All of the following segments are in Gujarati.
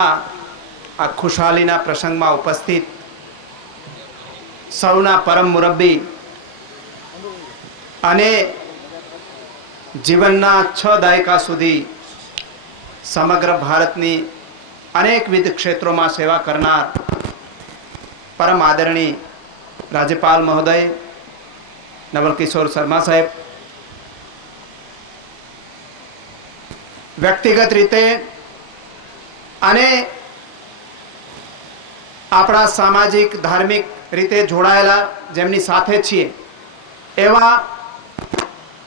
આ ખુશાલીના પ્રસંગમાં ઉપસ્થિત સૌના પરમ મુરબ્બી અને જીવનના 6 દાયકા સુધી સમગ્ર ભારતની અનેકવિધ ક્ષેત્રોમાં સેવા કરનાર પરમ આદરણીય રાજ્યપાલ મહોદય નવલ કિશોર શર્મા સાહેબ, વ્યક્તિગત રીતે અને આપણા સામાજિક ધાર્મિક રીતે જોડાયેલા જેમની સાથે છીએ એવા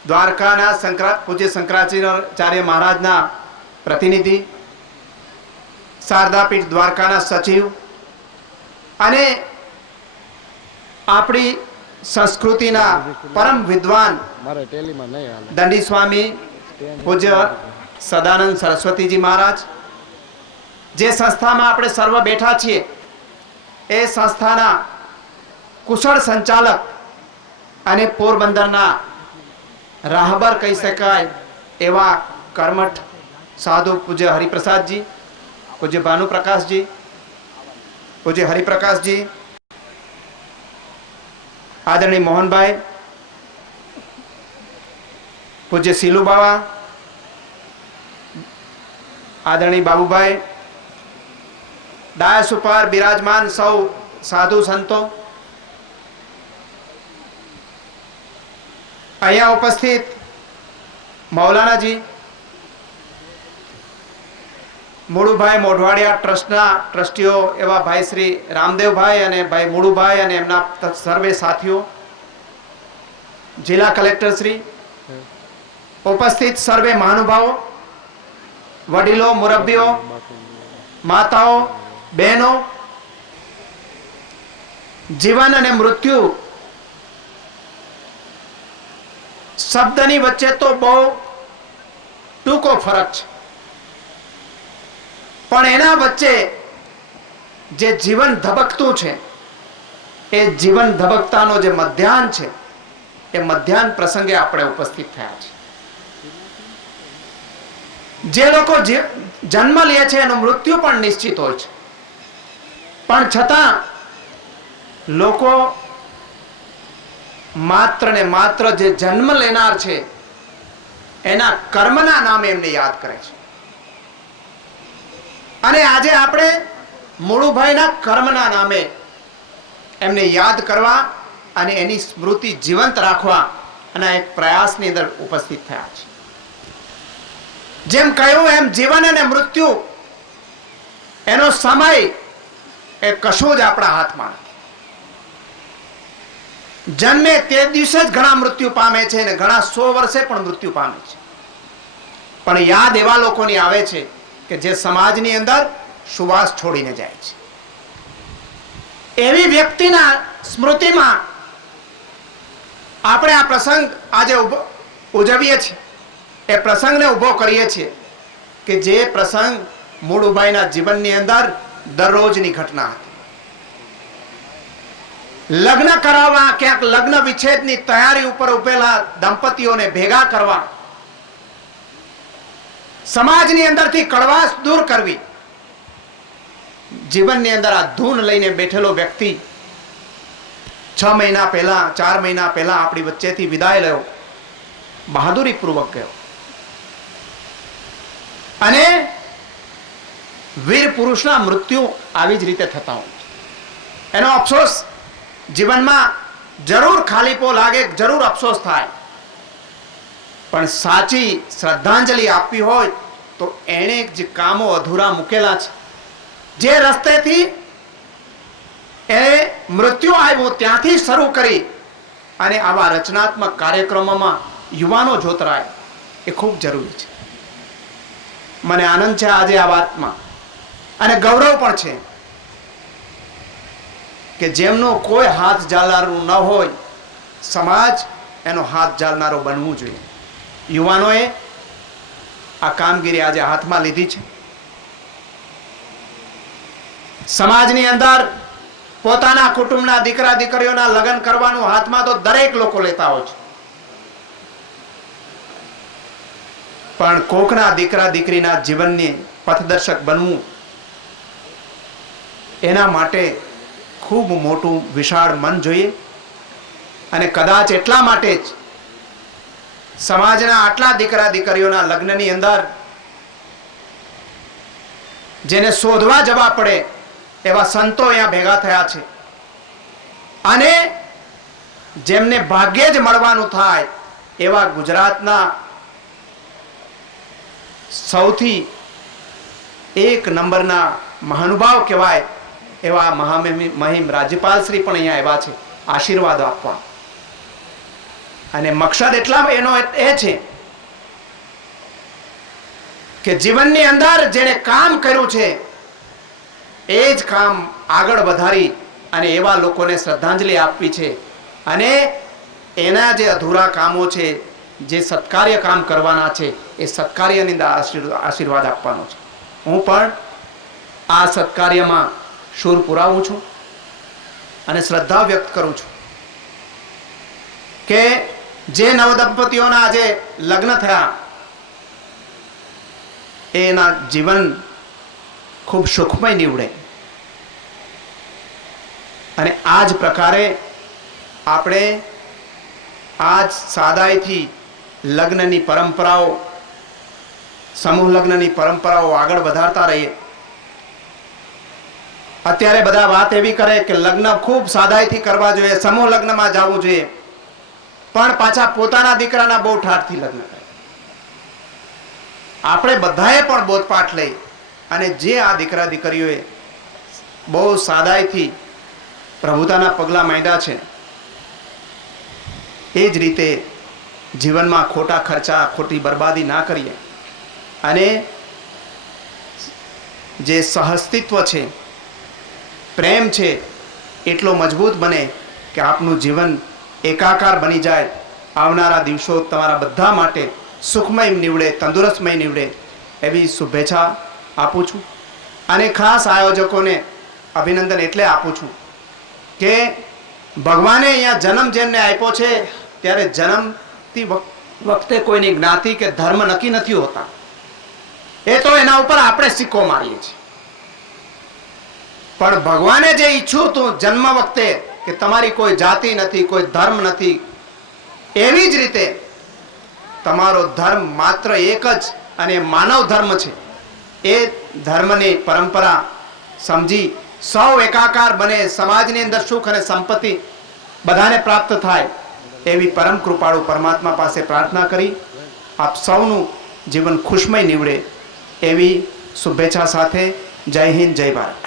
દ્વારકાના પૂજ્ય શંકરાચાર્ય મહારાજના પ્રતિનિધિ, શારદાપીઠ દ્વારકાના સચિવ અને આપણી સંસ્કૃતિના પરમ વિદ્વાન દંડી સ્વામી પૂજ્ય સદાનંદ સરસ્વતીજી મહારાજ, જે સંસ્થામાં આપણે સર્વ બેઠા છીએ એ સંસ્થાના કુશળ સંચાલક અને પોરબંદરના રાહબર કહી શકાય એવા કર્મઠ સાધુ પૂજ્ય હરિપ્રસાદજી, પૂજ્ય ભાનુપ્રકાશજી, પૂજ્ય હરિપ્રકાશજી, આદરણીય મોહનભાઈ, પૂજ્ય સિલુબાવા, આદરણીય બાબુભાઈ, ડાયસ ઉપર બિરાજમાન સૌ સાધુ સંતો, અહીંયા ઉપસ્થિત મૌલાનાજી, મુળુભાઈ મોઢવાડિયા ટ્રસ્ટના ટ્રસ્ટીઓ એવા ભાઈ શ્રી રામદેવભાઈ અને ભાઈ મુળુભાઈ અને એમના સર્વે સાથીઓ, જિલ્લા કલેક્ટર શ્રી, ઉપસ્થિત સર્વે મહાનુભાવો, વડીલો, મુરબ્બીઓ, માતાઓ, બહેનો, જીવન અને મૃત્યુ શબ્દની વચ્ચે તો બહુ ટૂંકો ફરક છે, પણ એના વચ્ચે જે જીવન ધબકતું છે એ જીવન ધબકતાનો જે મધ્યાહન છે એ મધ્યાહન પ્રસંગે આપણે ઉપસ્થિત થયા છે. જે લોકો જન્મ લે છે એનું મૃત્યુ પણ નિશ્ચિત હોય છે, પણ છતાં લોકો માત્ર ને માત્ર જે જન્મ લેનાર છે એના કર્મના નામે એમને યાદ કરે છે. અને આજે આપણે મુળુભાઈના કર્મના નામે એમને યાદ કરવા અને એની સ્મૃતિ જીવંત રાખવા અને એક પ્રયાસની અંદર ઉપસ્થિત થયા છે. જેમ કહ્યું એમ જીવન અને મૃત્યુ એનો સમય એ કશું જ આપણા હાથમાં નથી. જન્મે તે દિવસે જ ઘણા મૃત્યુ પામે છે અને ઘણા 100 વર્ષે પણ મૃત્યુ પામે છે, પણ યાદ એવા લોકોની આવે છે કે જે સમાજની અંદર સુવાસ છોડીને જાય છે. એવી વ્યક્તિના સ્મૃતિમાં આપણે આ પ્રસંગ આજે ઉજવીએ છીએ. એ પ્રસંગને ઉભો કરીએ છીએ કે જે પ્રસંગ મુળુભાઈના જીવનની અંદર દરરોજની ઘટના હતી. લગ્ન કરાવવા, ક્યાંક લગ્ન વિચ્છેદની તૈયારી ઉપર ઉભેલા દંપતીઓને ભેગા કરવા, સમાજની અંદરથી કડવાશ દૂર કરવી, જીવનની અંદર આ ધૂન લઈને બેઠેલો વ્યક્તિ 6 મહિના પહેલા, 4 મહિના પહેલા આપણી વચ્ચેથી વિદાય લેવો, બહાદુરી પૂર્વક ગયો. અને વીર પુરુષના મૃત્યુ આવી જ રીતે થતા હોય છે. એનો અફસોસ જીવનમાં જરૂર ખાલીપો લાગે, જરૂર અફસોસ થાય, પણ સાચી શ્રદ્ધાંજલિ આપવી હોય તો એણે જે કામો અધૂરા મૂકેલા છે, જે રસ્તેથી એ મૃત્યુ આવ્યો ત્યાંથી શરૂ કરી અને આવા રચનાત્મક કાર્યક્રમોમાં યુવાનો જોતરાય એ ખૂબ જરૂરી છે. મને આનંદ છે આજે આ વાતમાં અને ગૌરવ પણ છે કે જેમનો કોઈ હાથ ઝાલનારું ન હોય, સમાજ એનો હાથ ઝાલનારો બનવું જોઈએ. યુવાનોએ આ કામગીરી આજે હાથમાં લીધી છે. સમાજની અંદર પોતાના કુટુંબના દીકરા દીકરીઓના લગ્ન કરવાનું હાથમાં તો દરેક લોકો લેતા હોય છે, પણ કોકના દીકરા દીકરીના જીવનની પથદર્શક બનવું એના માટે ખૂબ મોટું વિશાળ મન જોઈએ. અને કદાચ એટલા માટે જ સમાજના આટલા દીકરા દીકરીઓના લગ્નની અંદર જેને શોધવા જવા પડે એવા સંતો અહીંયા ભેગા થયા છે. અને જેમને ભાગ્યે જ મળવાનું થાય એવા ગુજરાતના સૌથી એક નંબરના મહાનુભાવ કહેવાય એવા મહિમ રાજ્યપાલ શ્રી પણ અહીંયા આવ્યા છે આશીર્વાદ આપવા. અને મકસદ એટલા એનો એ છે કે જીવનની અંદર જેણે કામ કર્યું છે એ જ કામ આગળ વધારી અને એવા લોકોને શ્રદ્ધાંજલિ આપવી છે. અને એના જે અધૂરા કામો છે, જે સત્કાર્ય કામ કરવાના છે, એ સત્કાર્યની અંદર આશીર્વાદ આપવાનો છે. હું પણ આ સત્કાર્યમાં શૂર પુરાવું છું અને શ્રદ્ધા વ્યક્ત કરું છું કે જે નવદંપતીઓના આજે લગ્ન થયા એના જીવન ખૂબ સુખમય નીવડે. અને આ જ પ્રકારે આપણે આજ સાદાઈથી લગ્નની પરંપરાઓ, સમૂહ લગ્નની પરંપરાઓ આગળ વધારતા રહીએ. અત્યારે બધા વાત એવી કરે કે લગ્ન ખૂબ સાદાઈથી કરવા જોઈએ, સમૂહ લગ્નમાં જવું જોઈએ, પણ પાછા પોતાના દીકરાના બહુ ઠાઠથી લગ્ન કરે. આપણે બધાએ પણ બોધપાઠ લઈ અને જે આ દીકરા દીકરીઓએ બહુ સાદાઈથી પ્રભુતાના પગલાં માંડ્યા છે એ જ રીતે જીવનમાં ખોટા ખર્ચા, ખોટી બરબાદી ના કરીએ. અને જે સહઅસ્તિત્વ છે, પ્રેમ છે, એટલો મજબૂત બને કે આપનું જીવન એકાકાર બની જાય. આવનારા દિવસો તમારા બધા માટે સુખમય નીવડે, તંદુરસ્તમય નીવડે એવી શુભેચ્છા આપું છું. અને ખાસ આયોજકોને અભિનંદન એટલે આપું છું કે ભગવાને અહીંયા જન્મ જેમને આપ્યો છે ત્યારે જન્મતી વખતે કોઈની જ્ઞાતિ કે ધર્મ નક્કી નથી હોતા. એ તો એના ઉપર આપણે સિક્કો મારીએ છીએ. પણ ભગવાને જે ઈચ્છું હતું જન્મ વખતે કે તમારી કોઈ જાતિ નથી, કોઈ ધર્મ નથી, એવી જ રીતે તમારો ધર્મ માત્ર એક જ અને માનવ ધર્મ છે. એ ધર્મની પરંપરા સમજી સૌ એકાકાર બને, સમાજની અંદર સુખ અને સંપત્તિ બધાને પ્રાપ્ત થાય એવી પરમ કૃપાળુ પરમાત્મા પાસે પ્રાર્થના કરી આપ સૌનું જીવન ખુશમય નીવડે એવી શુભેચ્છા સાથે જય હિન્દ, જય ભારત.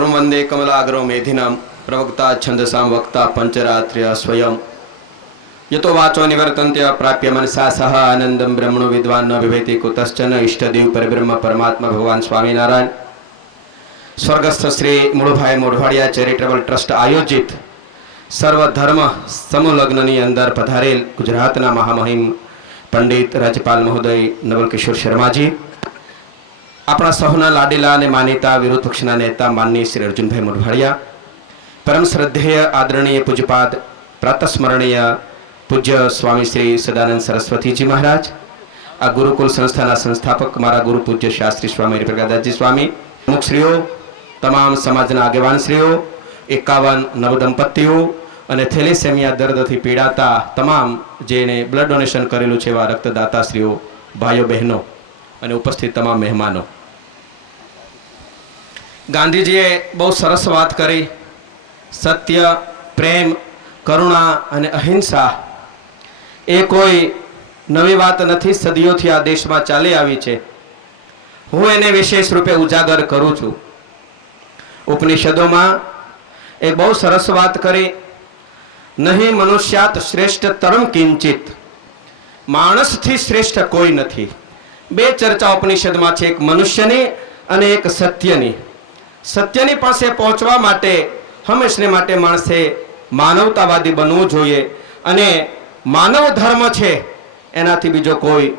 વંદે કમલાગ્રો મેધિનામ પ્રવક્તા છંદસામ વક્તા પંચરાત્ર્ય સ્વયં યતો વાચો નિવર્તન્ત્ય પ્રાપ્ય મનસા સહ આનંદમ બ્રહ્મણો વિદ્વાન ન વિભેતિ કુતશ્ચન ઇષ્ટદેવ પરબ્રહ્મ પરમાત્મા ભગવાન સ્વામિનારાયણ સ્વર્ગસ્થ શ્રી મૂળભાઈ મોઢવાડિયા ચેરિટેબલ ટ્રસ્ટ આયોજિત સર્વધર્મ સમૂહ લગ્નની અંદર પધારેલ ગુજરાતના મહામહિમ પંડિત રાજ્યપાલ મહોદય નવલ કિશોર શર્માજી, આપણા સૌના લાડીલા અને માનીતા વિરોધ પક્ષના નેતા માનનીય શ્રી અર્જુનભાઈ મોઢવાડિયા, પરમ શ્રદ્ધેય આદરણીય પૂજ્યપાદ પ્રાતસ્મરણીય પૂજ્ય સ્વામી શ્રી સદાનંદ સરસ્વતીજી મહારાજ, આ ગુરુકુલ સંસ્થાના સંસ્થાપક મારા ગુરુ પૂજ્ય શાસ્ત્રી સ્વામી હરિપ્રકાશદાસજી સ્વામી, મુખશ્રીઓ, તમામ સમાજના આગેવાનશ્રીઓ, 51 નવદંપતીઓ અને થેલેસેમિયા દર્દથી પીડાતા તમામ જેને બ્લડ ડોનેશન કરેલું છે એવા રક્તદાતાશ્રીઓ, ભાઈઓ બહેનો અને ઉપસ્થિત તમામ મહેમાનો. ગાંધીજીએ બહુ સરસ વાત કરી. સત્ય, પ્રેમ, કરુણા અને અહિંસા એ કોઈ નવી વાત નથી, સદીઓથી આ દેશમાં ચાલી આવી છે. હું એને વિશેષ રૂપે ઉજાગર કરું છું. ઉપનિષદોમાં એક બહુ સરસ વાત કરી, નહીં મનુષ્યાત શ્રેષ્ઠતરમ કિંચિત, માણસથી શ્રેષ્ઠ કોઈ નથી. બે ચર્ચા ઉપનિષદમાં છે, એક મનુષ્યની અને એક સત્યની. સત્યની પાસે પહોંચવા માટે હંમેશને માટે માણસે માનવતાવાદી બનવું જોઈએ અને માનવ ધર્મ છે એનાથી બીજો કોઈ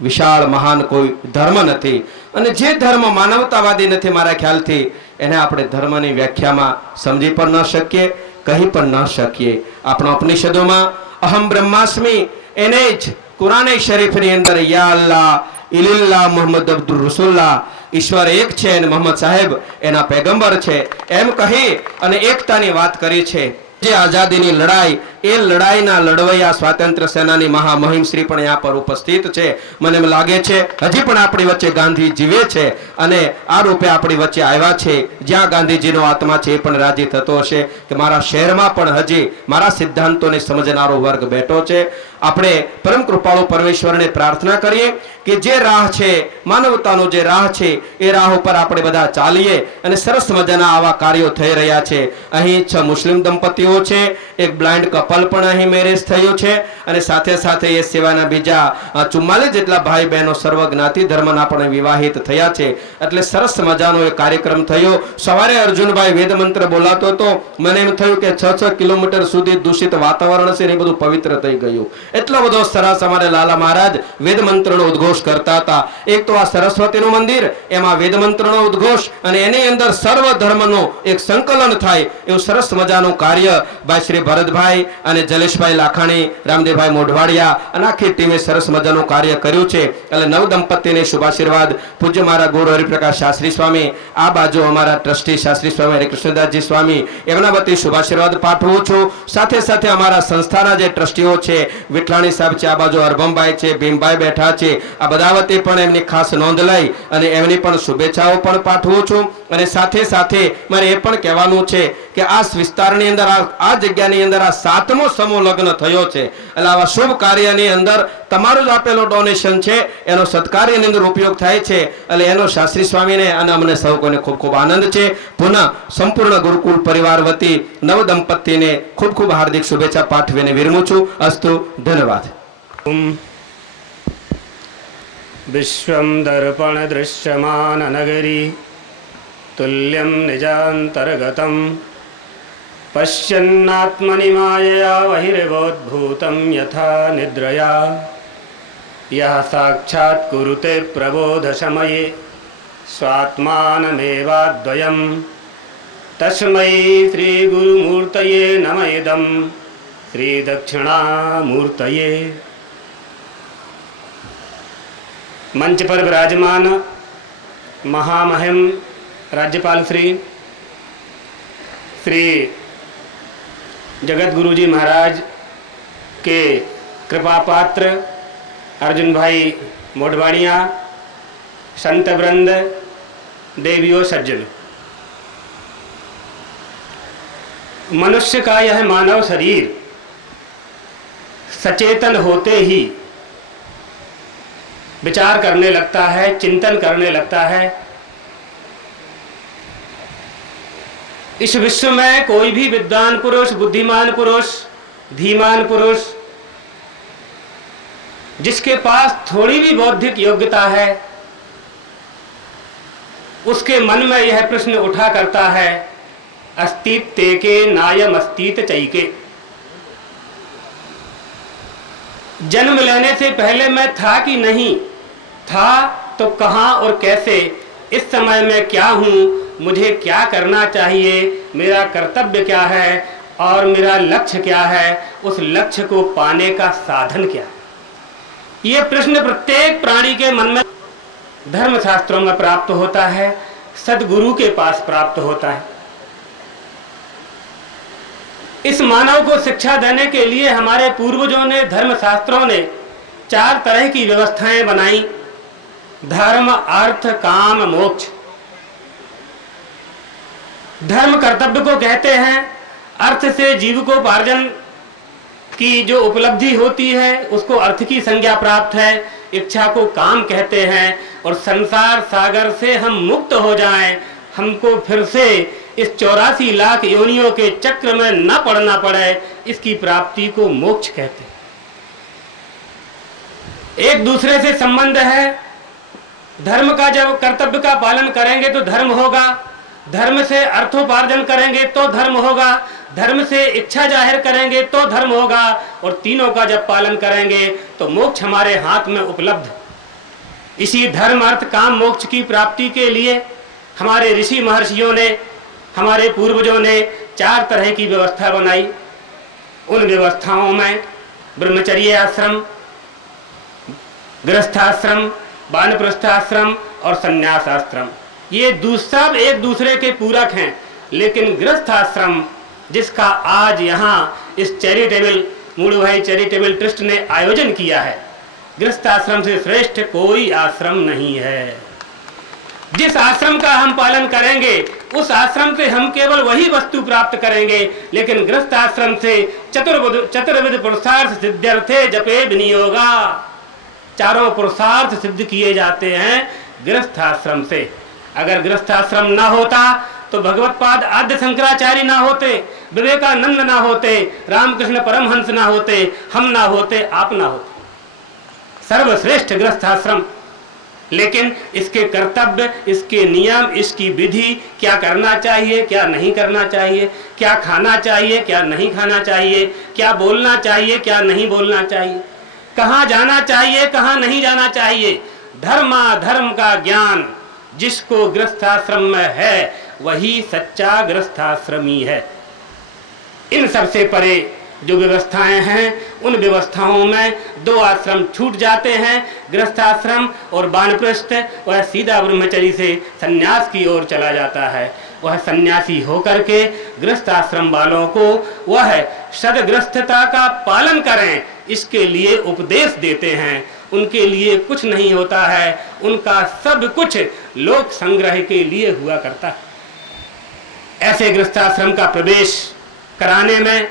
વિશાળ મહાન કોઈ ધર્મ નથી. અને જે ધર્મ માનવતાવાદી નથી મારા ખ્યાલથી એને આપણે ધર્મની વ્યાખ્યામાં સમજી પણ ન શકીએ, કહી પણ ન શકીએ. આપણા ઉપનિષદોમાં અહમ બ્રહ્માસ્મિ એને જ કુરાને શરીફની અંદર યા અલ્લાહ ઇલિલ્લાહ મુહમ્મદ અબ્દુલ રસુલ્લાહ ઈશ્વર એક છે અને મોહમ્મદ સાહેબ એના પેગંબર છે એમ કહી અને એકતાની વાત કરી છે. જે આઝાદીની લડાઈ, એ લડાઈના લડવૈયા સ્વાતંત્ર્ય સેનાની મહામહિમ શ્રી પણ यहाँ પર ઉપસ્થિત છે. મને એમ લાગે છે હજી પણ આપણી વચ્ચે ગાંધી જીવે છે અને આ રૂપે આપણી વચ્ચે આવ્યા છે. જ્યાં ગાંધીજીનો આત્મા છે એ પણ રાજી થતો હશે કે મારા શહેરમાં પણ હજી મારા સિદ્ધાંતોને સમજનારો વર્ગ બેઠો છે. આપણે પરમ કૃપાળુ પરમેશ્વરને પ્રાર્થના કરીએ કે જે રાહ છે, માનવતાનો જે રાહ છે, એ રાહ ઉપર આપણે બધા ચાલીએ અને સરસ મજાના આવા કાર્યો થઈ રહ્યા છે. અહીં 6 મુસ્લિમ દંપતીઓ છે, એક બ્લાઇન્ડ કપલ પણ અહીં મેરેજ થયું છે અને સાથે સાથે એ સિવાયના બીજા 44 જેટલા ભાઈ બહેનો સર્વ જ્ઞાતિ ધર્મના પણ વિવાહિત થયા છે. એટલે સરસ મજાનો એ કાર્યક્રમ થયો. સવારે અર્જુનભાઈ વેદ મંત્ર બોલાતો હતો, મને એમ થયું કે 6 કિલોમીટર સુધી દૂષિત વાતાવરણ છે ને એ બધું પવિત્ર થઈ ગયું. એટલો બધો સરસ અમારે લાલા મહારાજ વેદ મંત્રનો ઉદ્ઘોષ કરતા હતા. એક તો આ સરસ્વતીનું મંદિર, એમાં વેદ મંત્રનો ઉદ્ઘોષ અને એની અંદર સર્વ ધર્મનો એક સંકલન થાય એવું સરસ મજાનું કાર્ય ભાઈ શ્રી ભરતભાઈ અને જલેશભાઈ લાખાણી, રામદેવભાઈ મોઢવાડિયા અને આખી ટીમે સરસ મજાનું કાર્ય કર્યું છે. એટલે નવ દંપતીને શુભાશીર્વાદ પૂજ્ય મારા ગુરુ હરિપ્રકાશ શાસ્ત્રી સ્વામી, આ બાજુ અમારા ટ્રસ્ટી શાસ્ત્રી સ્વામી હરિકૃષ્ણદાસજી સ્વામી, એમના વતી શુભાશીર્વાદ પાઠવું છું. સાથે સાથે અમારા સંસ્થાના જે ટ્રસ્ટીઓ છે, વિઠલાણી સાહેબ છે, આ બાજુ હરભમભાઈ છે, ભીમભાઈ બેઠા છે, આ બધા વતી પણ એમની ખાસ નોંધ લઈ અને એમની પણ શુભેચ્છાઓ પણ પાઠવું છું. અને સાથે સાથે મારે એ પણ કહેવાનું છે કે આ વિસ્તારની અંદર આ જગ્યાની અંદર આ 7મો સમૂહ લગ્ન થયો છે. એટલે આવા શુભ કાર્યની અંદર તમારું જ આપેલો ડોનેશન છે, એનો સત્કાર્યની અંદર ઉપયોગ થાય છે. એટલે એનો શાસ્ત્રી સ્વામીને અને અમને સૌ કોઈને ખૂબ ખૂબ આનંદ છે. પુનઃ સંપૂર્ણ ગુરુકુળ પરિવાર વતી નવ દંપતીને ખૂબ ખૂબ હાર્દિક શુભેચ્છા પાઠવીને વિરમું છું. અસ્તુ, ધન્યવાદ. विश्वं दर्पण दृश्यमान नगरी तुल्यं निजान्तर्गतं पश्यन्नात्मनि मायया बहिर्वोद्भूतं यथा निद्रया यः साक्षात् कुरुते प्रबोधसमये स्वात्मानमेवाद्वयं तस्मै श्रीगुरुमूर्तये नमः इदं श्रीदक्षिणामूर्तये। मंच पर विराजमान महामहिम राज्यपाल श्री जगत गुरु जी महाराज के कृपा पात्र अर्जुन भाई मोढवाड़िया, संत वृंद, देवियों, सज्जन, मनुष्य का यह मानव शरीर सचेतन होते ही विचार करने लगता है, चिंतन करने लगता है। इस विश्व में कोई भी विद्वान पुरुष, बुद्धिमान पुरुष, धीमान पुरुष जिसके पास थोड़ी भी बौद्धिक योग्यता है, उसके मन में यह प्रश्न उठा करता है, अस्तित्व के नायम अस्तित्व चैके। जन्म लेने से पहले मैं था कि नहीं था, तो कहाँ और कैसे, इस समय मैं क्या हूँ, मुझे क्या करना चाहिए, मेरा कर्तव्य क्या है और मेरा लक्ष्य क्या है, उस लक्ष्य को पाने का साधन क्या है। ये प्रश्न प्रत्येक प्राणी के मन में धर्म शास्त्रों में प्राप्त होता है, सदगुरु के पास प्राप्त होता है। इस मानव को शिक्षा देने के लिए हमारे पूर्वजों ने, धर्म शास्त्रों ने 4 तरह की व्यवस्थाएं बनाई: धर्म, अर्थ, काम, मोक्ष। धर्म कर्तव्य को कहते हैं, अर्थ से जीविकोपार्जन की जो उपलब्धि होती है उसको अर्थ की संज्ञा प्राप्त है। इच्छा को काम कहते हैं और संसार सागर से हम मुक्त हो जाएं, हमको फिर से इस 84 लाख योनियों के चक्र में न पड़ना पड़े, इसकी प्राप्ति को मोक्ष कहते हैं। एक दूसरे से संबंध है। धर्म का जब कर्तव्य का पालन करेंगे तो धर्म होगा, धर्म से अर्थोपार्जन करेंगे तो धर्म होगा, धर्म से इच्छा जाहिर करेंगे तो धर्म होगा, और तीनों का जब पालन करेंगे तो मोक्ष हमारे हाथ में उपलब्ध। इसी धर्म, अर्थ, काम, मोक्ष की प्राप्ति के लिए हमारे ऋषि महर्षियों ने, हमारे पूर्वजों ने 4 तरह की व्यवस्था बनाई। उन व्यवस्थाओं में ब्रह्मचर्य आश्रम, गृहस्थाश्रम, वानप्रस्थाश्रम और संन्यास आश्रम, ये सब एक दूसरे के पूरक हैं। लेकिन गृहस्थ आश्रम जिसका आज यहाँ इस चैरिटेबल मूड़ू भाई चैरिटेबल ट्रस्ट ने आयोजन किया है, गृहस्थ आश्रम से श्रेष्ठ कोई आश्रम नहीं है। जिस आश्रम का हम पालन करेंगे उस आश्रम से हम केवल वही वस्तु प्राप्त करेंगे, लेकिन गृहस्थ आश्रम से चतुर्विध पुरुषार्थ सिद्ध्यर्थे जपे विनियोगा, चारों पुरुषार्थ सिद्ध किए जाते हैं गृहस्थ आश्रम से। अगर गृहस्थ आश्रम ना होता तो भगवत्पाद आद्य शंकराचार्य ना होते, विवेकानंद ना होते, रामकृष्ण परमहंस ना होते, हम ना होते, आप ना होते। सर्वश्रेष्ठ गृहस्थ आश्रम। लेकिन इसके कर्तव्य, इसके नियम, इसकी विधि, क्या करना चाहिए, क्या नहीं करना चाहिए, क्या खाना चाहिए, क्या नहीं खाना चाहिए, क्या बोलना चाहिए, क्या नहीं बोलना चाहिए, कहाँ जाना चाहिए, कहाँ नहीं जाना चाहिए, धर्म का ज्ञान जिसको गृहस्थाश्रम में है वही सच्चा गृहस्थाश्रमी है। इन सबसे परे जो व्यवस्थाएं हैं उन व्यवस्थाओं में दो आश्रम छूट जाते हैं, गृहस्थाश्रम और वानप्रस्थ। वह सीधा ब्रह्मचर्य से सन्यास की ओर चला जाता है। वह सन्यासी होकर के गृहस्थाश्रम वालों को वह सदगृहस्थता का पालन करें इसके लिए उपदेश देते हैं। उनके लिए कुछ नहीं होता है, उनका सब कुछ लोक संग्रह के लिए हुआ करता है। ऐसे गृहस्थाश्रम का प्रवेश कराने में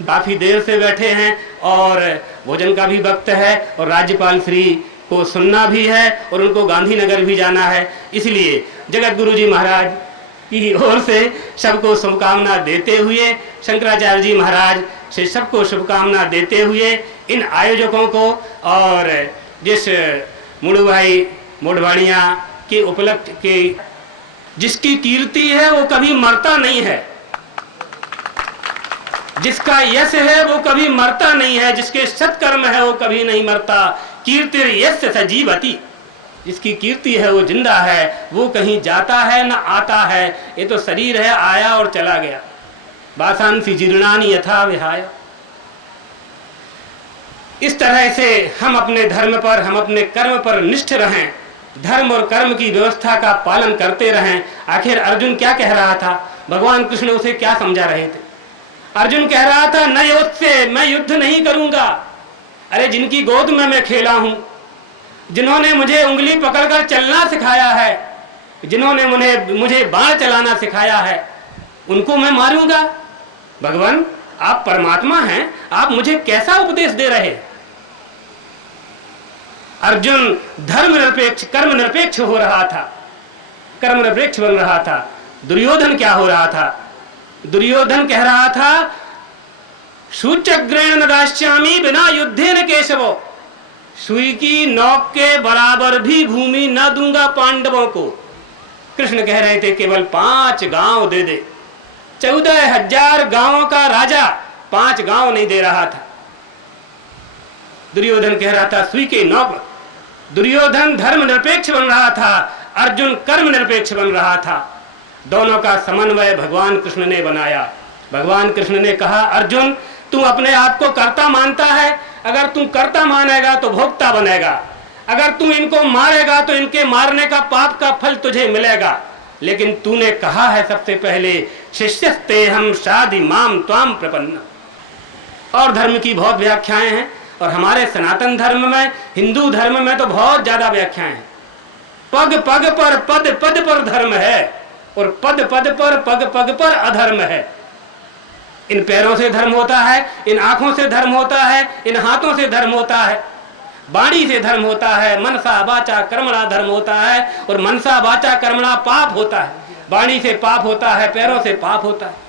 काफी देर से बैठे हैं और भोजन का भी वक्त है और राज्यपाल श्री को सुनना भी है और उनको गांधीनगर भी जाना है। इसलिए जगत गुरु जी महाराज की ओर से सबको शुभकामना देते हुए, शंकराचार्य जी महाराज से सबको शुभकामना देते हुए, इन आयोजकों को और जिस मुड़ू भाई मोडवाड़िया के उपलक्ष्य के जिसकी कीर्ति है वो कभी मरता नहीं है, जिसका यश है वो कभी मरता नहीं है, जिसके सत्कर्म है वो कभी नहीं मरता। कीर्ति यश सजीवति, जिसकी कीर्ति है वो जिंदा है, वो कहीं जाता है न आता है। ये तो शरीर है, आया और चला गया। वासांसि जीर्णानि यथा विहाय। इस तरह से हम अपने धर्म पर, हम अपने कर्म पर निष्ठ रहें, धर्म और कर्म की व्यवस्था का पालन करते रहें। आखिर अर्जुन क्या कह रहा था, भगवान कृष्ण उसे क्या समझा रहे थे? अर्जुन कह रहा था न योत्से, मैं युद्ध नहीं करूंगा। अरे जिनकी गोद में मैं खेला हूं, जिन्होंने मुझे उंगली पकड़कर चलना सिखाया है, जिन्होंने मुझे बाण चलाना सिखाया है, उनको मैं मारूंगा? भगवान आप परमात्मा हैं, आप मुझे कैसा उपदेश दे रहे? अर्जुन धर्म निरपेक्ष, कर्म निरपेक्ष हो रहा था, कर्म निरपेक्ष बन रहा था। दुर्योधन क्या हो रहा था? दुर्योधन कह रहा था सूचग्रेण न दास्यामि बिना युद्धे न केशवो, सुई की नोक के बराबर भी भूमि न दूंगा पांडवों को। कृष्ण कह रहे थे केवल 5 गांव दे दे। 14,000 गांवों का राजा 5 गांव नहीं दे रहा था। दुर्योधन कह रहा था सुई के नोक। दुर्योधन धर्म निरपेक्ष बन रहा था, अर्जुन कर्म निरपेक्ष बन रहा था। दोनों का समन्वय भगवान कृष्ण ने बनाया। भगवान कृष्ण ने कहा अर्जुन तू अपने आप को कर्ता मानता है, अगर तू कर्ता मानेगा तो भोक्ता बनेगा, अगर तू इनको मारेगा तो इनके मारने का पाप का फल तुझे मिलेगा। लेकिन तूने कहा है सबसे पहले शिष्यस्ते हम शादी माम त्वाम प्रपन्न। और धर्म की बहुत व्याख्याएं हैं और हमारे सनातन धर्म में, हिंदू धर्म में तो बहुत ज्यादा व्याख्याएं हैं। पग पग पर पद पद पर धर्म है और पद पद पर पग पग पर अधर्म है। इन पैरों से धर्म होता है, इन आंखों से धर्म होता है, इन हाथों से धर्म होता है, वाणी से धर्म होता है, मनसा वाचा कर्मणा धर्म होता है और मनसा वाचा कर्मणा पाप होता है। वाणी से पाप होता है, पैरों से पाप होता है।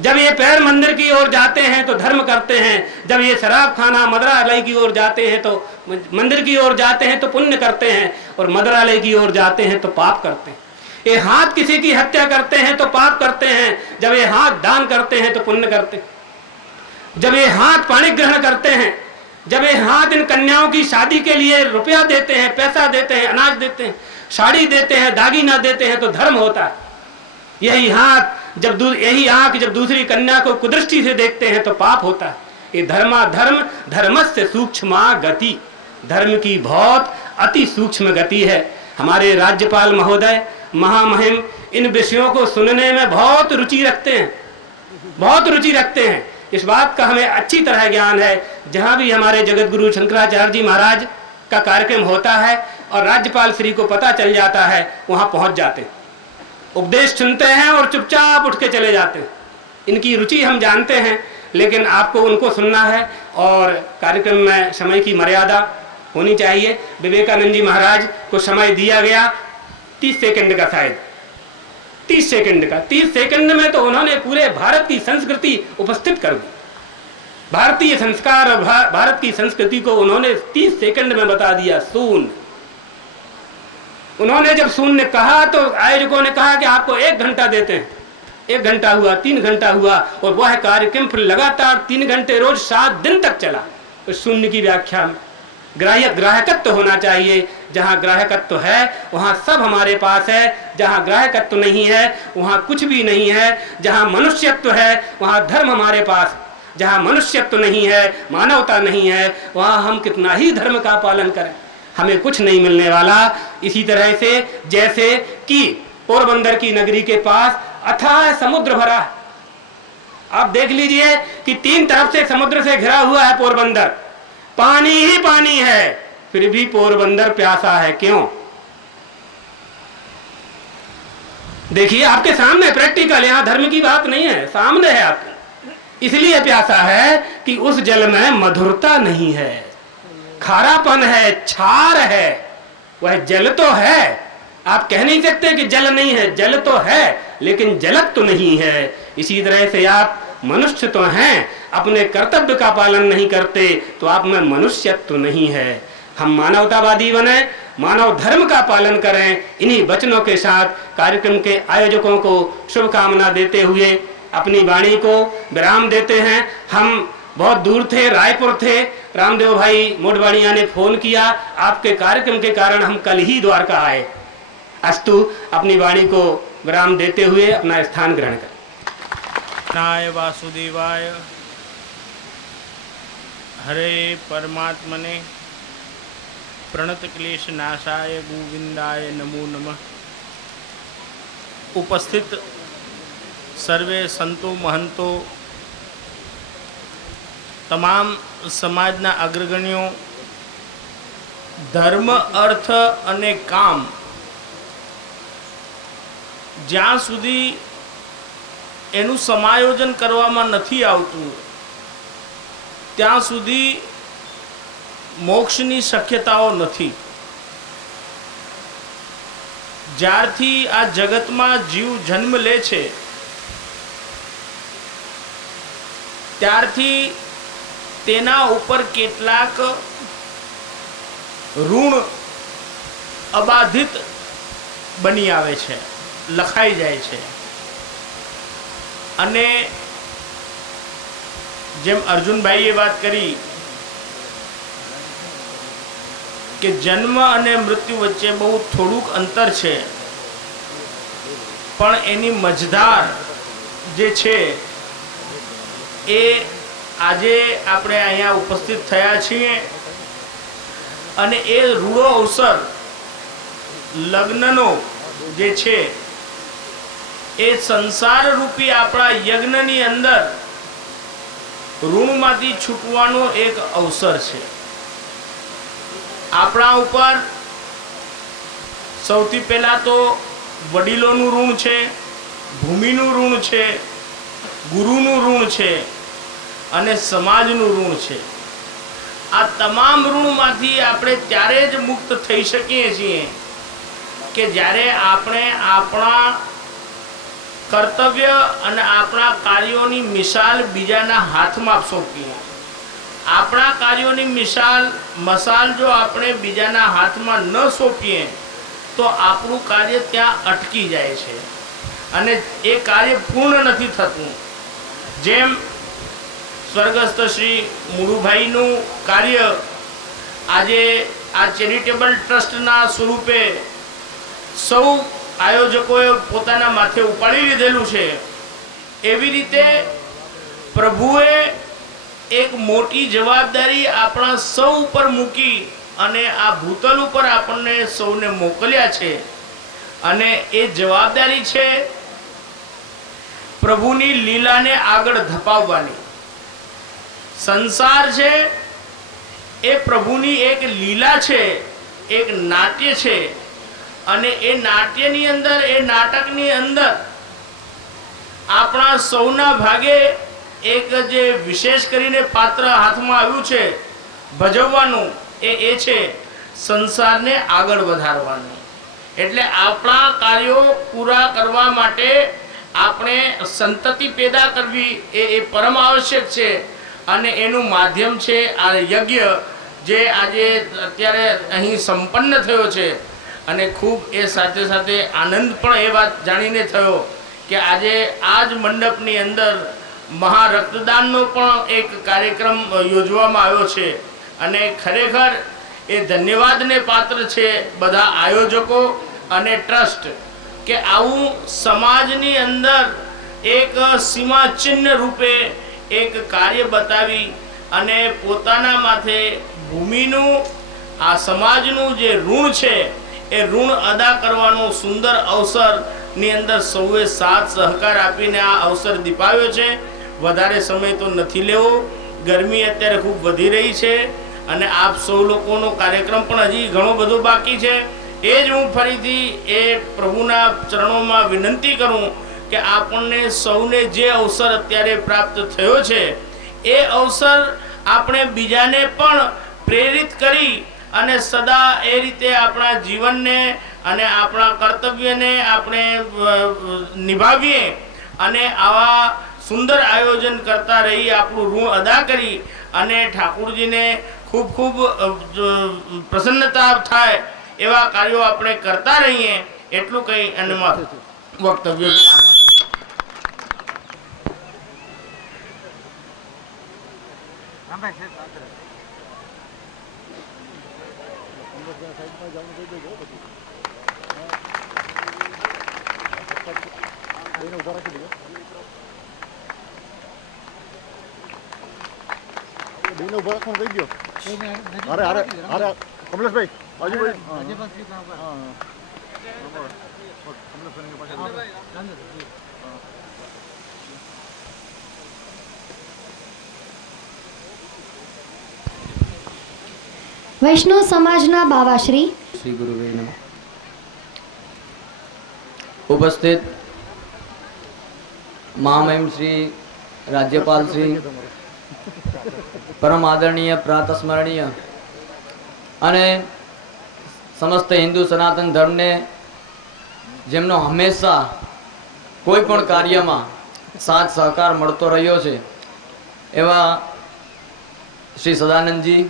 जब ये पैर मंदिर की ओर जाते हैं तो धर्म करते हैं, जब ये शराब खाना मदरालय की ओर जाते हैं तो मंदिर की ओर जाते हैं तो पुण्य करते हैं और मदरालय की ओर जाते हैं तो पाप करते हैं। ये हाथ किसी की हत्या करते हैं तो पाप करते हैं, जब ये हाथ दान करते हैं तो पुण्य करते हैं। जब ये हाथ पाणी ग्रहण करते हैं, जब ये हाथ इन कन्याओं की शादी के लिए रुपया देते हैं, पैसा देते हैं, अनाज देते हैं, साड़ी देते हैं, दागीना देते हैं तो धर्म होता है। यही हाथ जब यही आंख जब दूसरी कन्या को कुदृष्टि से देखते हैं तो पाप होता है। ये धर्माधर्म धर्मस्य सूक्ष्मा गति, धर्म की बहुत अति सूक्ष्म गति है। हमारे राज्यपाल महोदय महामहिम इन विषयों को सुनने में बहुत रुचि रखते हैं, बहुत रुचि रखते हैं। इस बात का हमें अच्छी तरह ज्ञान है। जहाँ भी हमारे जगत गुरु शंकराचार्य जी महाराज का कार्यक्रम होता है और राज्यपाल श्री को पता चल जाता है, वहाँ पहुँच जाते हैं, उपदेश सुनते हैं और चुपचाप उठ के चले जाते हैं। इनकी रुचि हम जानते हैं, लेकिन आपको उनको सुनना है और कार्यक्रम में समय की मर्यादा होनी चाहिए। विवेकानंद जी महाराज को समय दिया गया 30 सेकंड का, शायद 30 सेकंड का। 30 सेकंड में तो उन्होंने पूरे भारत की संस्कृति उपस्थित कर दी। भारतीय संस्कार और भारत की संस्कृति को उन्होंने 30 सेकंड में बता दिया। शून्य। उन्होंने जब शून्य कहा तो आयोजकों ने कहा कि आपको 1 घंटा देते हैं। 1 घंटा हुआ, 3 घंटा हुआ, और वह कार्यक्रम फिर लगातार 3 घंटे रोज 7 दिन तक चला। उस शून्य की व्याख्या में ग्राहकत्व होना चाहिए। जहाँ ग्राहकत्व है वहाँ सब हमारे पास है, जहाँ ग्राहकत्व नहीं है वहाँ कुछ भी नहीं है। जहाँ मनुष्यत्व है वहाँ धर्म हमारे पास, जहाँ मनुष्यत्व नहीं है, मानवता नहीं है, वहाँ हम कितना ही धर्म का पालन करें, हमें कुछ नहीं मिलने वाला। इसी तरह से जैसे कि पोरबंदर की नगरी के पास अथाह समुद्र भरा है। आप देख लीजिए कि 3 तरफ से समुद्र से घिरा हुआ है पोरबंदर, पानी ही पानी है, फिर भी पोरबंदर प्यासा है। क्यों? देखिए आपके सामने प्रैक्टिकल, यहाँ धर्म की बात नहीं है, सामने है आपके। इसलिए प्यासा है कि उस जल में मधुरता नहीं है, खारापन है, क्षार है। वह जल तो है, आप कह नहीं सकते कि जल नहीं है, जल तो है, लेकिन जलत तो नहीं है। इसी तरह से आप मनुष्य तो हैं, अपने कर्तव्य का पालन नहीं करते तो आप में मनुष्यत्व नहीं है। हम मानवतावादी बने, मानव धर्म का पालन करें। इन्हीं वचनों के साथ कार्यक्रम के आयोजकों को शुभकामना देते हुए अपनी वाणी को विराम देते हैं। हम बहुत दूर थे, रायपुर थे, रामदेव भाई मोडवाड़िया ने फोन किया, आपके कार्यक्रम के कारण हम कल ही द्वारका आए। अस्तु, अपनी वाणी को विराम देते हुए अपना स्थान ग्रहण करें। नाय वासुदेवाय, हरे परमात्मने, प्रणत क्लेश नाशाय गोविंदाय नमो नमः। उपस्थित सर्वे संतो महंतो, તમામ સમાજના અગ્રગણ્યો, ધર્મ અર્થ અને કામ જ્યાં સુધી એનું સમાયોજન કરવામાં નથી આવતું ત્યાં સુધી મોક્ષની શક્યતાઓ નથી। જ્યારથી આ જગતમાં જીવ જન્મ લે છે ત્યારથી તેના ઉપર કેટલાક ઋણ અબાધિત બની આવે છે, લખાઈ જાય છે। અને જેમ અર્જુનભાઈએ વાત કરી કે જન્મ અને મૃત્યુ વચ્ચે બહુ થોડુંક અંતર છે, પણ એની મજધાર જે છે એ આજે આપણે અહીંયા ઉપસ્થિત થયા છીએ અને એ રૂડો અવસર લગ્નનો જે છે એ સંસાર રૂપી આપણા યજ્ઞની અંદર ઋણમાંથી છૂટવાનો એક અવસર છે। આપણા ઉપર સૌથી પહેલા તો વડીલોનું ઋણ છે, ભૂમિનું ઋણ છે, ગુરુનું ઋણ છે અને સમાજનું ઋણ છે। આ તમામ ઋણમાંથી આપણે ત્યારે જ મુક્ત થઈ શકીએ છીએ કે જ્યારે આપણે આપણા કર્તવ્ય અને આપણા કાર્યોની મિસાલ બીજાના હાથમાં સોંપીએ। આપણા કાર્યોની મસાલ જો આપણે બીજાના હાથમાં ન સોંપીએ તો આપણું કાર્ય ત્યાં અટકી જાય છે અને એ કાર્ય પૂર્ણ નથી થતું। જેમ સ્વર્ગસ્થ શ્રી મુળુભાઈનું કાર્ય આજે આ ચેરિટેબલ ટ્રસ્ટના સ્વરૂપે સૌ આયોજકોએ પોતાના માથે ઉપાડી લીધેલું છે, એવી રીતે પ્રભુએ એક મોટી જવાબદારી આપણા સૌ ઉપર મૂકી અને આ ભૂતલ ઉપર આપણને સૌને મોકલ્યા છે અને એ જવાબદારી છે પ્રભુની લીલાને આગળ ધપાવવાની. સંસાર છે એ પ્રભુની એક લીલા છે, એક નાટ્ય છે અને એ નાટ્યની અંદર, એ નાટકની અંદર આપણા સૌના ભાગે એક જે વિશેષ કરીને પાત્ર હાથમાં આવ્યું છે ભજવવાનું, એ છે સંસારને આગળ વધારવાનું. એટલે આપણા કાર્યો પૂરા કરવા માટે આપણે સંતતિ પેદા કરવી એ પરમ આવશ્યક છે અને એનું માધ્યમ છે આ યજ્ઞ જે આજે અત્યારે અહીં સંપન્ન થયો છે. અને ખૂબ એ સાથે સાથે આનંદ પણ એ વાત જાણીને થયો કે આજે આ જ મંડપની અંદર મહારક્તદાનનો પણ એક કાર્યક્રમ યોજવામાં આવ્યો છે અને ખરેખર એ ધન્યવાદને પાત્ર છે બધા આયોજકો અને ટ્રસ્ટ કે આવું સમાજની અંદર એક સીમાચિહ્ન રૂપે એક કાર્ય બતાવી અને પોતાના માથે ભૂમિનું, આ સમાજનું જે ઋણ છે એ ઋણ અદા કરવાનો સુંદર અવસરની અંદર સૌએ સાથ સહકાર આપીને આ અવસર દીપાવ્યો છે. વધારે સમય તો નથી લેવો, ગરમી અત્યારે ખૂબ વધી રહી છે અને આપ સૌ લોકોનો કાર્યક્રમ પણ હજી ઘણો બધો બાકી છે. એ જ હું ફરીથી એ પ્રભુના ચરણોમાં વિનંતી કરું કે આપણને સૌને જે અવસર અત્યારે પ્રાપ્ત થયો છે એ અવસર આપણે બીજાને પણ પ્રેરિત કરી અને સદા એ રીતે આપણા જીવનને અને આપણા કર્તવ્યને આપણે નિભાવીએ અને આવા સુંદર આયોજન કરતા રહી આપણું ઋણ અદા કરી અને ઠાકુરજીને ખૂબ ખૂબ પ્રસન્નતા થાય એવા કાર્યો આપણે કરતા રહીએ. એટલું કહી અને મારું વક્તવ્ય કમલેશભાઈ આજુભાઈ વૈષ્ણવ સમાજના બાવાશ્રી શ્રી ગુરુવે નમઃ. ઉપસ્થિત મહામહિમ શ્રી રાજ્યપાલ શ્રી, પરમ આદરણીય પ્રાતસ્મરણીય અને સમસ્ત હિન્દુ સનાતન ધર્મને જેમનો હંમેશા કોઈ પણ કાર્યમાં સાથ સહકાર મળતો રહ્યો છે એવા શ્રી સદાનંદજી,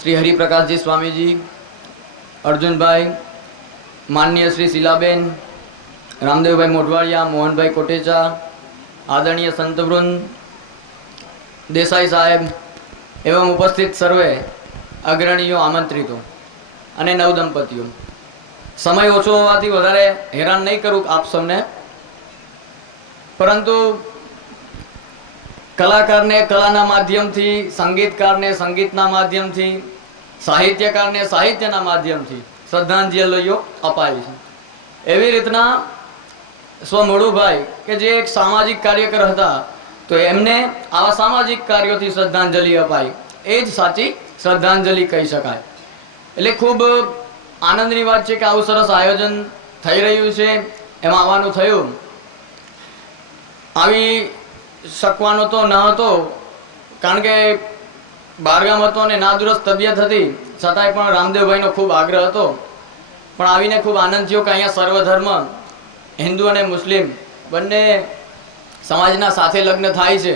શ્રી હરિપ્રકાશજી સ્વામીજી, અર્જુનભાઈ, માનનીય શ્રી શીલાબેન, રામદેવભાઈ મોઢવાડિયા, મોહનભાઈ કોટેચા, આદરણીય સંતવૃંદ, દેસાઈ સાહેબ એવં ઉપસ્થિત સર્વે અગ્રણીઓ, આમંત્રિતો અને નવદંપતિઓ. સમય ઓછો હોવાથી વધારે હેરાન નહીં કરું આપ સૌને, પરંતુ કલાકારને કલાના માધ્યમથી, સંગીતકારને સંગીતના માધ્યમથી, સાહિત્યકારને સાહિત્યના માધ્યમથી શ્રદ્ધાંજલિઓ અપાય છે. એવી રીતના સ્વમળુભાઈ કે જે એક સામાજિક કાર્યકર હતા તો એમને આવા સામાજિક કાર્યોથી શ્રદ્ધાંજલિ અપાય, એ જ સાચી શ્રદ્ધાંજલિ કહી શકાય. એટલે ખૂબ આનંદની વાત છે કે આવું સરસ આયોજન થઈ રહ્યું છે. એમાં આવવાનું થયું, આવી શકવાનો તો ન હતો કારણ કે બહારગામ હતો અને નાદુરસ્ત તબિયત હતી, છતાંય પણ રામદેવભાઈનો ખૂબ આગ્રહ હતો. પણ આવીને ખૂબ આનંદ થયો કે અહીંયા સર્વધર્મ, હિન્દુ અને મુસ્લિમ બંને સમાજના સાથે લગ્ન થાય છે.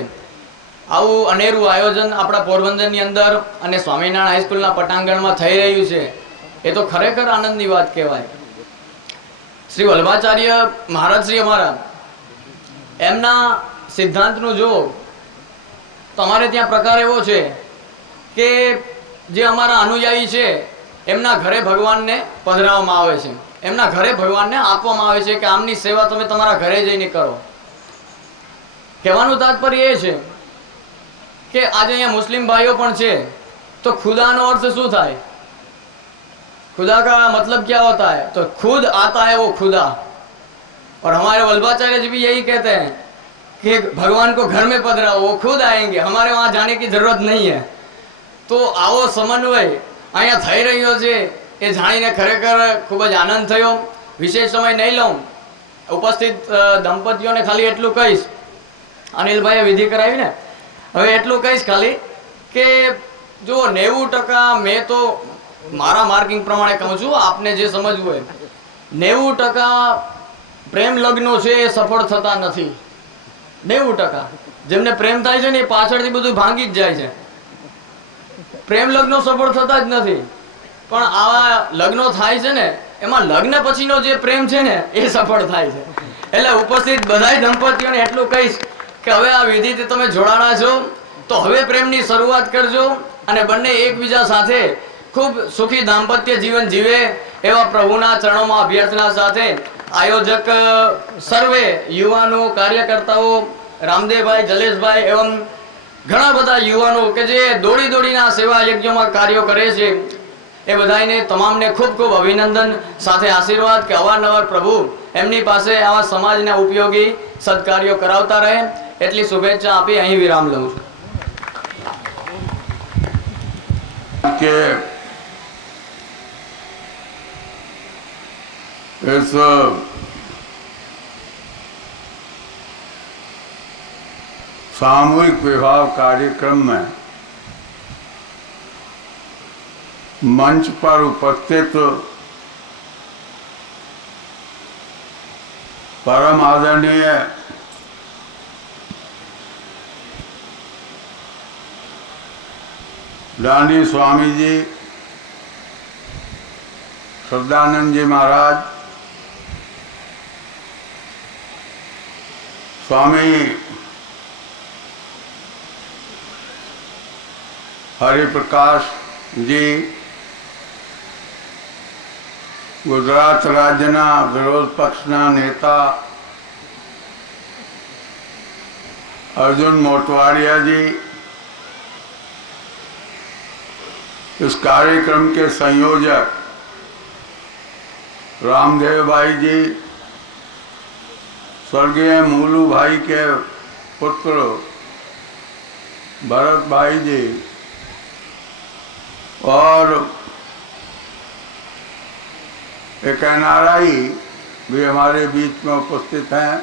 આવું અનેરું આયોજન આપણા પોરબંદરની અંદર અને સ્વામિનારાયણ હાઈસ્કૂલના પટાંગણમાં થઈ રહ્યું છે. એ તો ખરેખર આનંદની વાત કહેવાય. શ્રી વલ્લભાચાર્ય મહારાજ શ્રી અમારા, એમના સિદ્ધાંતનું જો તો અમારે ત્યાં પ્રકાર એવો છે કે જે અમારા અનુયાયી છે એમના ઘરે ભગવાનને પધરાવવામાં આવે છે, એમના ઘરે ભગવાનને આપવામાં આવે છે કે આમની સેવા તમે તમારા ઘરે જઈને કરો. કહેવાનું તાત્પર્ય એ છે કે આજે અહીંયા મુસ્લિમ ભાઈઓ પણ છે तो खुदानो अर्थ શું થાય? खुदा का मतलब क्या होता है? तो खुद आता है वो खुदा। और हमारे वल्लभाचार्य जी भी यही कहते हैं कि भगवान को घर में पधराओ, वो खुद आएंगे, हमारे वहाँ जाने की जरूरत नहीं है। तो आवो समन्वय અહીંયા થઈ રહ્યો છે એ જાણીને ખરેખર ખૂબ જ આનંદ થયો। વિશેષ સમય નહીં લઉં, ઉપસ્થિત દંપતીઓને ખાલી એટલું કહીશ, અનિલભાઈએ વિધિ કરાવી ને, હવે એટલું કહીશ ખાલી કે જો 90% મેં તો મારા માર્કિંગ પ્રમાણે કહું છું, આપને જે સમજવું હોય, 90% પ્રેમ લગ્નો છે એ સફળ થતા નથી। 90% જેમને પ્રેમ થાય છે ને એ પાછળથી બધું ભાંગી જ જાય છે। પ્રેમ લગ્નો સફળ થતા જ નથી, પણ આવા લગ્નો થાય છે ને એમાં લગ્ન પછીનો જે પ્રેમ છે ને એ સફળ થાય છે। એટલે ઉપસ્થિત બધાય દંપતીઓને એટલું કહીશ કે હવે આ વિધિથી તમે જોડાણા છો તો હવે પ્રેમની શરૂઆત કરજો અને બંને એકબીજા સાથે ખૂબ સુખી દાંપત્ય જીવન જીવે એવા પ્રભુના ચરણોમાં અભ્યર્થના સાથે આયોજક સર્વે યુવાનો, કાર્યકર્તાઓ, રામદેવભાઈ, જલેશભાઈ એવं ઘણા બધા યુવાનો કે જે દોડી દોડીને આ સેવા યજ્ઞમાં કાર્યો કરે છે એ બધાને તમામને ખૂબ ખૂબ અભિનંદન સાથે આશીર્વાદ કે અવારનવાર પ્રભુ એમની પાસે આવા સમાજના ઉપયોગી સત્કાર્યો કરાવતા રહે એટલી શુભેચ્છા આપી અહીં વિરામ લઉં છું। के इस सामूहिक विवाह कार्यक्रम में मंच पर उपस्थित परम आदरणीय दांडी स्वामी जी, श्रद्धानंद जी महाराज, स्वामी हरिप्रकाश जी, गुजरात राज्यना विरोध पक्षना नेता अर्जुन मोटवाड़िया जी, इस कार्यक्रम के संयोजक रामदेव भाई जी, स्वर्गीय मूलू भाई के पुत्र भरत भाई जी और एक एनआरआई भी हमारे बीच में उपस्थित हैं,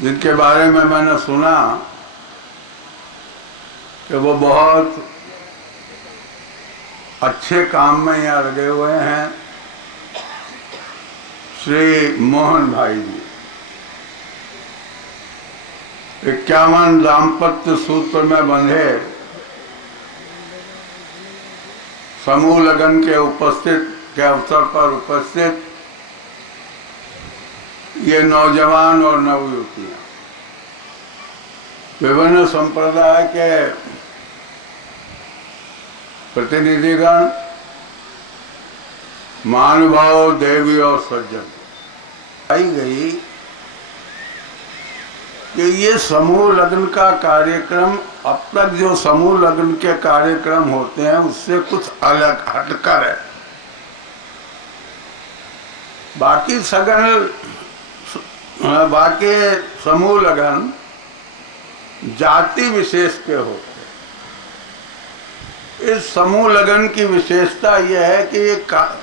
जिनके बारे में मैंने सुना कि वो बहुत अच्छे काम में यहाँ लगे हुए हैं। श्री मोहन भाई जी 51 दाम्पत्य सूत्र में बंधे समूह लगन के अवसर पर उपस्थित ये नौजवान और नवयुवतियां, विभिन्न संप्रदाय के प्रतिनिधिगण, महानुभाव, देवी और सज्जन, आई गई कि ये समूह लगन का कार्यक्रम अब तक जो समूह लगन के कार्यक्रम होते हैं उससे कुछ अलग हटकर है। बाकी समूह लगन जाति विशेष के होते, इस समूह लगन की विशेषता यह है कि ये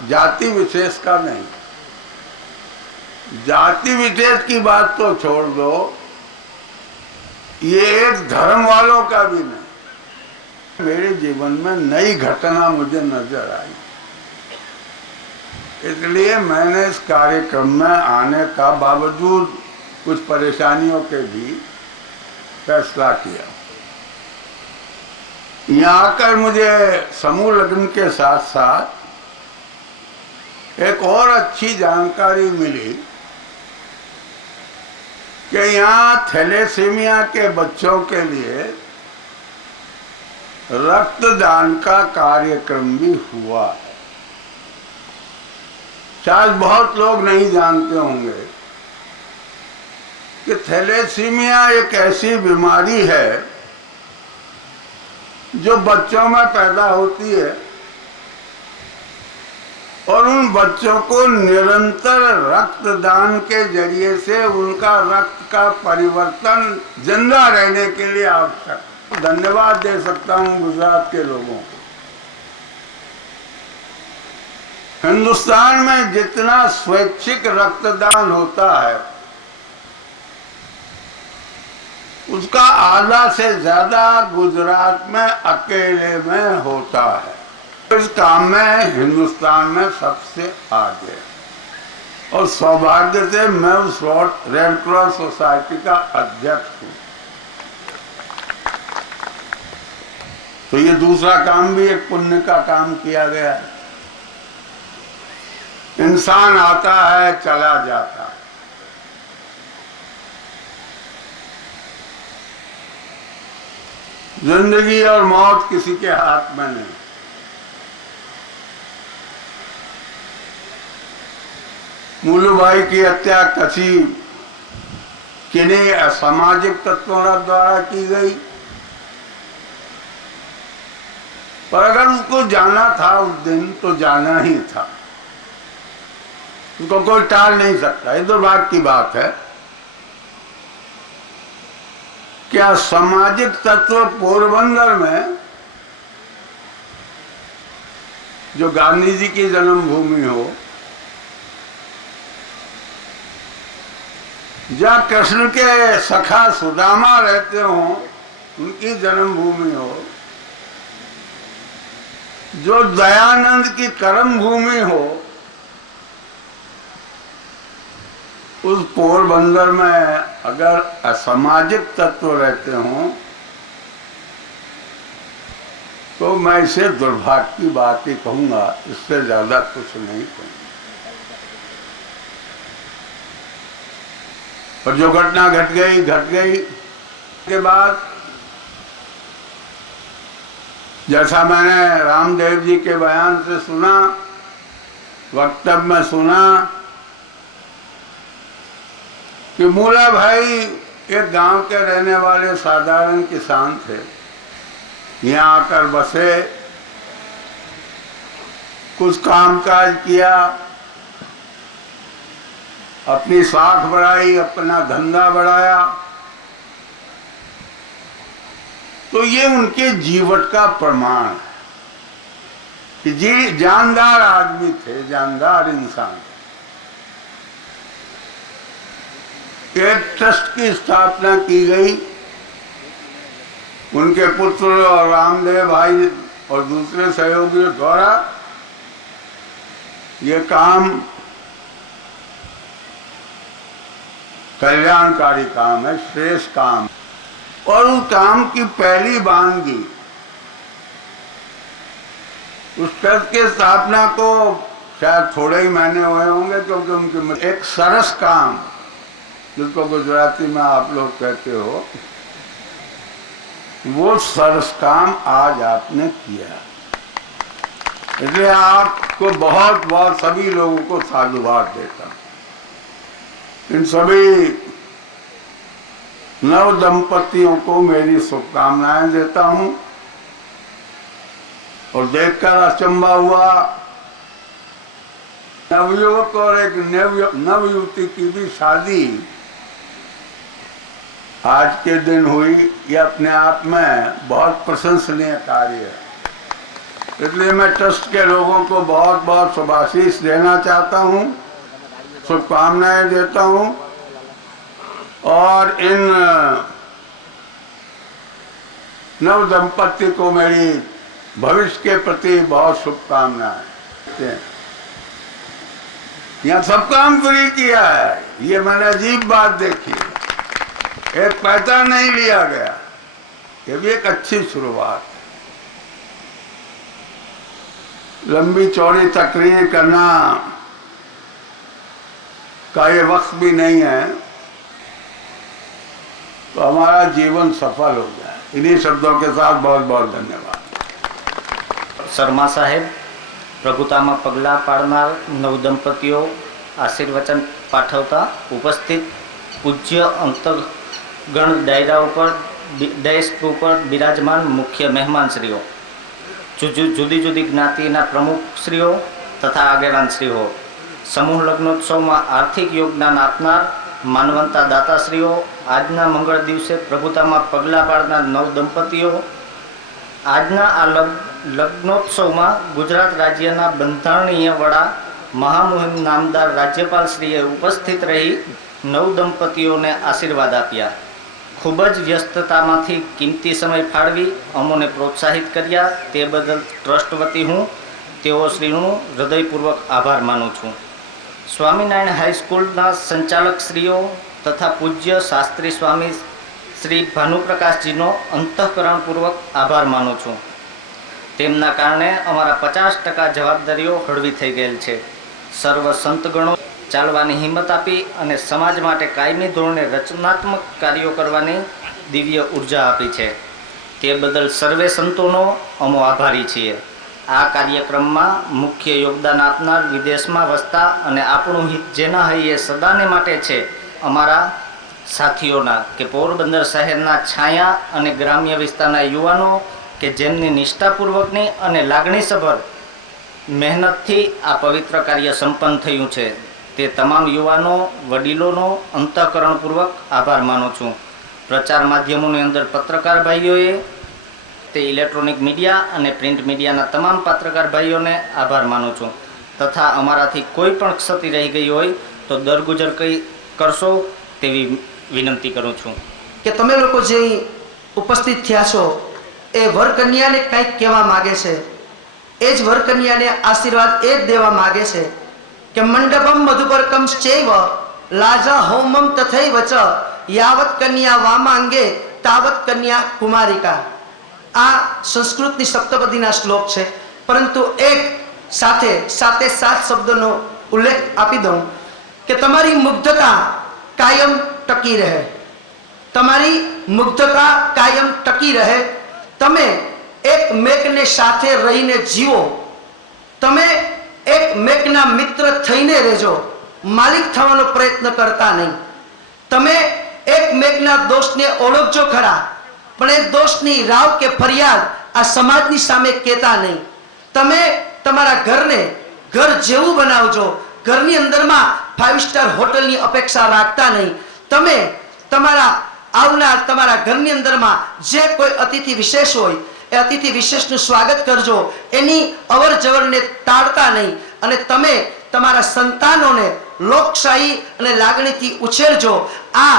जाति विशेष का नहीं। जाति विशेष की बात तो छोड़ दो, ये एक धर्म वालों का भी नहीं। मेरे जीवन में नई घटना मुझे नजर आई, इसलिए मैंने इस कार्यक्रम में आने का बावजूद कुछ परेशानियों के भी फैसला किया। यहाँ आकर मुझे समूह लगन के साथ साथ एक और अच्छी जानकारी मिली कि यहाँ थैलेसीमिया के बच्चों के लिए रक्तदान का कार्यक्रम भी हुआ है। शायद बहुत लोग नहीं जानते होंगे कि थैलेसीमिया एक ऐसी बीमारी है जो बच्चों में पैदा होती है और उन बच्चों को निरंतर रक्तदान के जरिए से उनका रक्त का परिवर्तन जिंदा रहने के लिए आवश्यक। धन्यवाद दे सकता हूं गुजरात के लोगों को। हिंदुस्तान में जितना स्वैच्छिक रक्तदान होता है उसका आधा से ज्यादा गुजरात में अकेले में होता है। इस काम में हिंदुस्तान में सबसे आगे और सौभाग्य से मैं उस रेड क्रॉस सोसाइटी का अध्यक्ष हूं। तो ये दूसरा काम भी एक पुण्य का काम किया गया है। इंसान आता है चला जाता है, जिंदगी और मौत किसी के हाथ में नहीं। मूलू भाई की हत्या कसी किन्हीं असामाजिक तत्वों द्वारा की गई, पर अगर उसको जाना था उस दिन तो जाना ही था, उसको कोई टाल नहीं सकता। ये दुर्भाग्य की बात है। क्या सामाजिक तत्व पोरबंदर में जो गांधी जी की जन्मभूमि हो, जहाँ कृष्ण के सखा सुदामा रहते हो उनकी जन्मभूमि हो, जो दयानंद की कर्म भूमि हो, उस पोरबंदर में अगर असामाजिक तत्व रहते हो तो मैं इसे दुर्भाग्य की बात ही कहूंगा, इससे ज्यादा कुछ नहीं कहूंगा। और जो घटना घट गई के बाद, जैसा मैंने रामदेव जी के बयान से सुना, वक्तव्य में सुना कि मूला भाई एक गांव के रहने वाले साधारण किसान थे, यहाँ आकर बसे, कुछ कामकाज किया, अपनी साख बढ़ाई, अपना धंधा बढ़ाया, तो ये उनके जीवट का प्रमाण है कि जी जानदार आदमी थे, जानदार इंसान थे। एक ट्रस्ट की स्थापना की गई उनके पुत्र और रामदेव भाई और दूसरे सहयोगियों द्वारा। ये काम कल्याणकारी काम है, श्रेष्ठ काम। और उस काम की पहली बानगी, उस ट्रस्ट की स्थापना को शायद थोड़े ही महीने हुए होंगे, क्योंकि उनकी एक सरस काम, जिसको गुजराती में आप लोग कहते हो, वो सरस काम आज आपने किया। इसलिए आपको बहुत बहुत सभी लोगों को साधुवाद देता हूं। इन सभी नव दंपतियों को मेरी शुभकामनाएं देता हूं। और देखकर अचंभा हुआ, नवयुवक और एक नवयुवती की भी शादी आज के दिन हुई। ये अपने आप में बहुत प्रशंसनीय कार्य है। इसलिए मैं ट्रस्ट के लोगों को बहुत बहुत शुभाशीष देना चाहता हूं, शुभकामनाएं देता हूं। और इन नव दंपति को मेरी भविष्य के प्रति बहुत शुभकामनाएं। यहाँ सब काम फ्री किया है, ये मैंने अजीब बात देखी। एक पैसा नहीं लिया गया, ये भी एक अच्छी शुरुआत है। लंबी चौड़ी तकरीर करना का ये वक्त भी नहीं है, तो हमारा जीवन सफल हो जाए। इन्हीं शब्दों के साथ बहुत बहुत धन्यवाद। शर्मा साहेब, प्रभुताમાં પગલાં પાડનાર નવદંપતીઓ આશીર્વચન પાઠવતા ઉપસ્થિત પૂજ્ય અંતગણ ડાયરા ઉપર ડેસ્ક ઉપર બિરાજમાન મુખ્ય મહેમાનશ્રીઓ, જુદી જુદી જ્ઞાતિના પ્રમુખશ્રીઓ તથા આગેવાનશ્રીઓ, સમૂહ લગ્નોત્સવમાં આર્થિક યોગદાન આપનાર માનવંતા દાતાશ્રીઓ, આજના મંગળ દિવસે પ્રભુતામાં પગલાં પાડનાર નવ દંપતીઓ, આજના આ લગ્નોત્સવમાં ગુજરાત રાજ્યના બંધારણીય વડા મહામહિમ નામદાર રાજ્યપાલશ્રીએ ઉપસ્થિત રહી નવ દંપતીઓને આશીર્વાદ આપ્યા. ખૂબ જ વ્યસ્તતામાંથી કિંમતી સમય ફાળવી અમોને પ્રોત્સાહિત કર્યા તે બદલ ટ્રસ્ટ વતી હું તેઓશ્રીનું હૃદયપૂર્વક આભાર માનું છું. સ્વામિનારાયણ હાઈસ્કૂલના સંચાલકશ્રીઓ તથા પૂજ્ય શાસ્ત્રી સ્વામી શ્રી ભાનુપ્રકાશજીનો અંતઃકરણપૂર્વક આભાર માનું છું. તેમના કારણે અમારા 50% જવાબદારીઓ હળવી થઈ ગયેલ છે. સર્વ સંતગણો ચાલવાની હિંમત આપી અને સમાજ માટે કાયમી ધોરણે રચનાત્મક કાર્યો કરવાની દિવ્ય ઉર્જા આપી છે. તે બદલ સર્વે સંતોનો અમો આભારી છીએ. આ કાર્યક્રમમાં મુખ્ય યોગદાન આપનાર વિદેશમાં વસતા અને આપણું હિત જેના હૈયે સદાને માટે છે અમારા સાથીઓના કે પોરબંદર શહેરના છાયા અને ગ્રામ્ય વિસ્તારના યુવાનો કે જેમની નિષ્ઠાપૂર્વકની અને લાગણીસભર મહેનતથી આ પવિત્ર કાર્ય સંપન્ન થયું છે તે તમામ યુવાનો વડીલોનો અંતઃકરણપૂર્વક આભાર માનું છું. પ્રચાર માધ્યમોની અંદર પત્રકાર ભાઈઓએ, તે ઇલેક્ટ્રોનિક મીડિયા અને પ્રિન્ટ મીડિયાના તમામ પત્રકાર ભાઈઓને આભાર માનું છું. તથા અમારાથી કોઈ પણ ક્ષતિ રહી ગઈ હોય તો દરગુજર કરશો તેવી વિનંતી કરું છું. કે તમે લોકો જે ઉપસ્થિત થયા છો એ વરકન્યાને કંઈક કહેવા માગે છે. એ જ વરકન્યાને આશીર્વાદ એ જ દેવા માગે છે કે મંડપમ મધુપર્કમ ચૈવ લાજા હોમમ તથૈવ ચ યાવત કન્યા વામાંગે તાવત કન્યા કુમારિકા. આ સંસ્કૃતની સપ્તપદીના શ્લોક છે, પરંતુ એક સાથે સાત શબ્દોનો ઉલ્લેખ આપી દઉં કે તમારી મુગ્ધતા કાયમ ટકી રહે, તમારી મુગ્ધતા કાયમ ટકી રહે. તમે એકમેકને સાથે રહીને જીવો, તમે એકમેકના મિત્ર થઈને રહેજો, માલિક થવાનો પ્રયત્ન કરતા નહીં. તમે એકમેકના દોષને ઓળખજો ખરા, પણ એ દોષની રાવ કે ફરિયાદ આ સમાજની સામે કહેતા નહીં. તમે તમારા ઘરને ઘર જેવું બનાવજો, ઘરની અંદરમાં 5 સ્ટાર હોટલની અપેક્ષા રાખતા નહીં. તમે તમારા આવનાર તમારા ઘરની અંદરમાં જે કોઈ અતિથિ વિશેષ હોય એ અતિથિ વિશેષનું સ્વાગત કરજો, એની અવર જવરને ટાળતા નહીં. અને તમે તમારા સંતાનોને લોકશાહી અને લાગણીથી ઉછેરજો. આ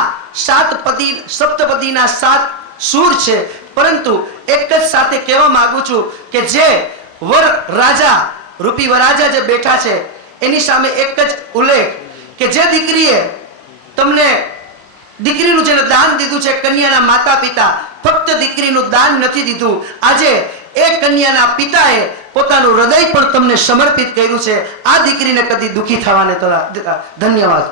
સપ્તપદીના 7 સૂર છે, પરંતુ એક જ સાથે કહેવા માંગુ છું કે જે વર રાજા રૂપી વરરાજા જે બેઠા છે એની સામે એક જ ઉલ્લેખ કે જે દીકરીએ તમને દીકરીનું જેને દાન દીધું છે, કન્યાના માતા પિતા, ફક્ત દીકરીનું દાન નથી દીધું, આજે એ કન્યાના પિતાએ પોતાનું હૃદય પણ તમને સમર્પિત કર્યું છે. આ દીકરીને કદી દુખી થવાને દેતા. ધન્યવાદ.